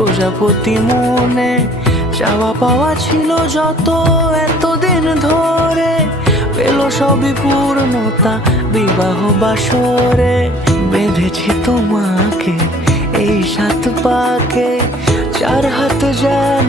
প্রজাপতি মনে চাওয়া পাওয়া ছিল যত এতদিন ধরে, পেল সবই পূর্ণতা বিবাহ বাসরে। বেঁধেছি তোমাকে এই 7 পাকে, 4 হাত যেন